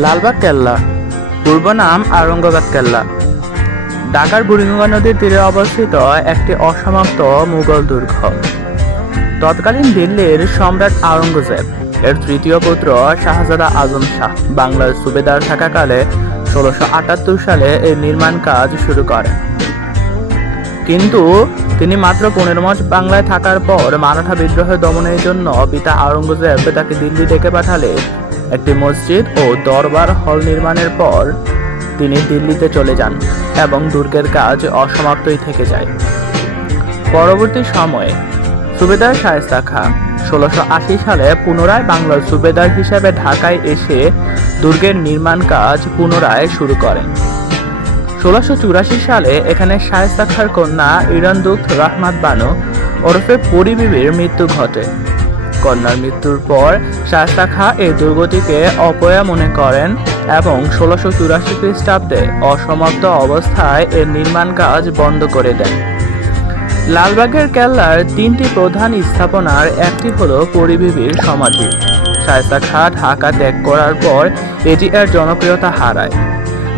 লালবাগ কেল্লা, পূর্ব নাম আওরঙ্গাবাদ কেল্লা, ঢাকার বুড়িগঙ্গা নদীর তীরে অবস্থিত একটি অসমাপ্ত মুঘল দুর্গ। তৎকালীন দিল্লির সম্রাট আওরঙ্গজেব এর তৃতীয় পুত্র শাহজাদা আজম শাহ বাংলার সুবেদার থাকাকালে ১৬৭৮ সালে এর নির্মাণ কাজ শুরু করেন। কিন্তু তিনি মাত্র ১৫ মাস বাংলায় থাকার পর মারাঠা বিদ্রোহ দমনের জন্য পিতা আওরঙ্গজেব তাকে দিল্লি ডেকে পাঠালে একটি মসজিদ ও দরবার হল নির্মাণের পর তিনি দিল্লিতে চলে যান এবং দুর্গের কাজ অসমাপ্তই থেকে যায়। পরবর্তী সময়ে সুবেদার শায়েস্তা খাঁ ১৬৮০ সালে পুনরায় বাংলার সুবেদার হিসেবে ঢাকায় এসে দুর্গের নির্মাণ কাজ পুনরায় শুরু করেন। ১৬৮৪ সালে এখানে শায়েস্তা খাঁর কন্যা ইরানদুত রহমাত বানু ওরফে পরী বিবির মৃত্যু ঘটে। কন্যার মৃত্যুর পর শায়েস্তা খাঁ এই দুর্গটিকে অপয়া মনে করেন এবং ১৬৮৪ খ্রিস্টাব্দে অসমাপ্ত অবস্থায় এর নির্মাণ কাজ বন্ধ করে দেন। লালবাগের কেল্লার ৩টি প্রধান স্থাপনার একটি হলো পরী বিবির সমাধি। শায়েস্তা খাঁ ঢাকা ত্যাগ করার পর এটি এর জনপ্রিয়তা হারায়।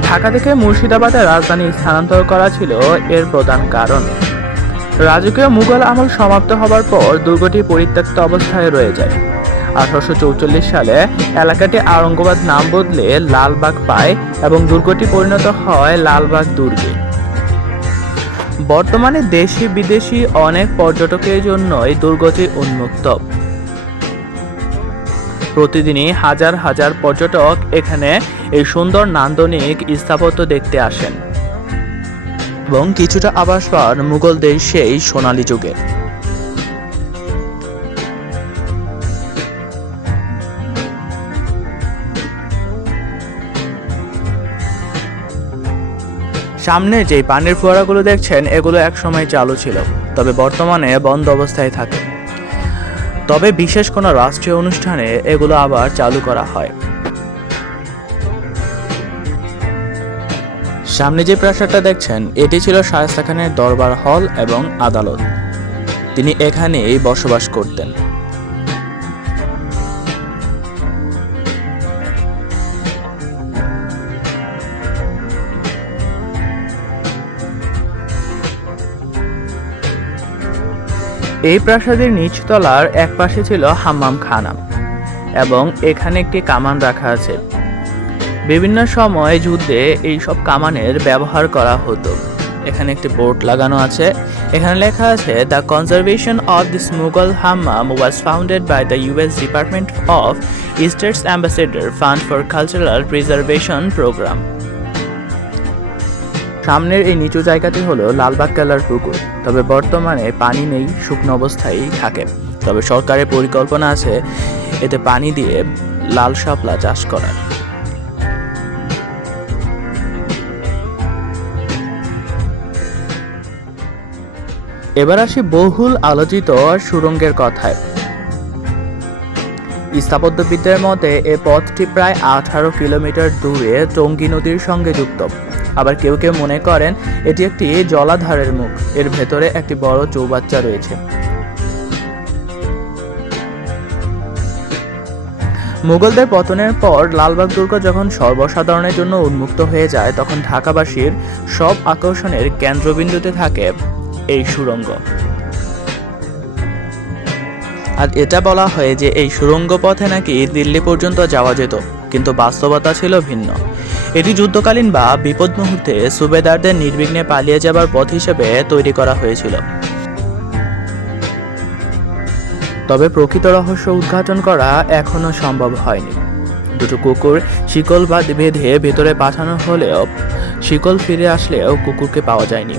ঢাকা থেকে মুর্শিদাবাদে রাজধানী স্থানান্তর করা ছিল এর প্রধান কারণ। রাজকীয় মুঘল আমল সমাপ্ত হবার পর দুর্গটি পরিত্যক্ত অবস্থায় রয়ে যায়। ১৮৪৪ সালে এলাকাটি আওরঙ্গাবাদ নাম বদলে লালবাগ পায় এবং দুর্গটি পরিণত হয় লালবাগ দুর্গে। বর্তমানে দেশি বিদেশি অনেক পর্যটকের জন্য এই দুর্গটি উন্মুক্ত। প্রতিদিনই হাজার হাজার পর্যটক এখানে এই সুন্দর নান্দনিক স্থাপত্য দেখতে আসেন এবং কিছুটা আভাস পান মুঘলদের সেই সোনালী যুগের। সামনে যে পানির ফোয়ারাগুলো দেখছেন এগুলো একসময় চালু ছিল, তবে বর্তমানে বন্ধ অবস্থায় থাকে। তবে বিশেষ কোনো রাষ্ট্রীয় অনুষ্ঠানে এগুলো আবার চালু করা হয়। সামনে যে প্রাসাদটা দেখছেন এটি ছিল শায়েস্তা খানের দরবার হল এবং আদালত। তিনি এখানেই বসবাস করতেন। এই প্রাসাদের নিচতলার এক পাশে ছিল হাম্মাম খানা এবং এখানে একটি কামান রাখা আছে। বিভিন্ন সময় যুদ্ধে এই সব কামানের ব্যবহার করা হতো। এখানে একটি বোর্ড লাগানো আছে, এখানে লেখা আছে the conservation of this Mughal hammam was founded by the US Department of States Ambassador Fund for Cultural Preservation program. সামনের এই নিচু জায়গাটি হলো লালবাগ কেল্লার পুকুর, তবে বর্তমানে পানি নেই, শুকনো অবস্থায় থাকে। তবে সরকারের পরিকল্পনা আছে এতে পানি দিয়ে লাল শাপলা চাষ করার। এবার আসি বহুল আলোচিত সুড়ঙ্গের কথায়। স্থাপত্যবিদদের মতে এই পথটি প্রায় 18 কিলোমিটার দূরে টঙ্গী নদীর সঙ্গে যুক্ত। আবার কেউ কেউ মনে করেন এটি একটি জলাধারের মুখ, এর ভেতরে একটি বড় চৌবাচ্চা রয়েছে। মুঘলদের পতনের পর লালবাগ দুর্গ যখন সর্বসাধারণের জন্য উন্মুক্ত হয়ে যায় তখন ঢাকাবাসীর সব আকর্ষণের কেন্দ্রবিন্দুতে থাকে এই সুড়ঙ্গ। আর এটা বলা হয় যে এই সুড়ঙ্গ পথে নাকি দিল্লি পর্যন্ত যাওয়া যেত, কিন্তু বাস্তবতা ছিল ভিন্ন। এটি যুদ্ধকালীন বা বিপদ মুহূর্তে সুবেদারদের নির্বিঘ্নে পালিয়ে যাবার পথ হিসেবে তৈরি করা হয়েছিল। তবে প্রকৃত রহস্য উদ্ঘাটন করা এখনো সম্ভব হয়নি। দুটো কুকুর শিকল বেঁধে ভেতরে পাঠানো হলেও শিকল ফিরে আসলেও কুকুরকে পাওয়া যায়নি।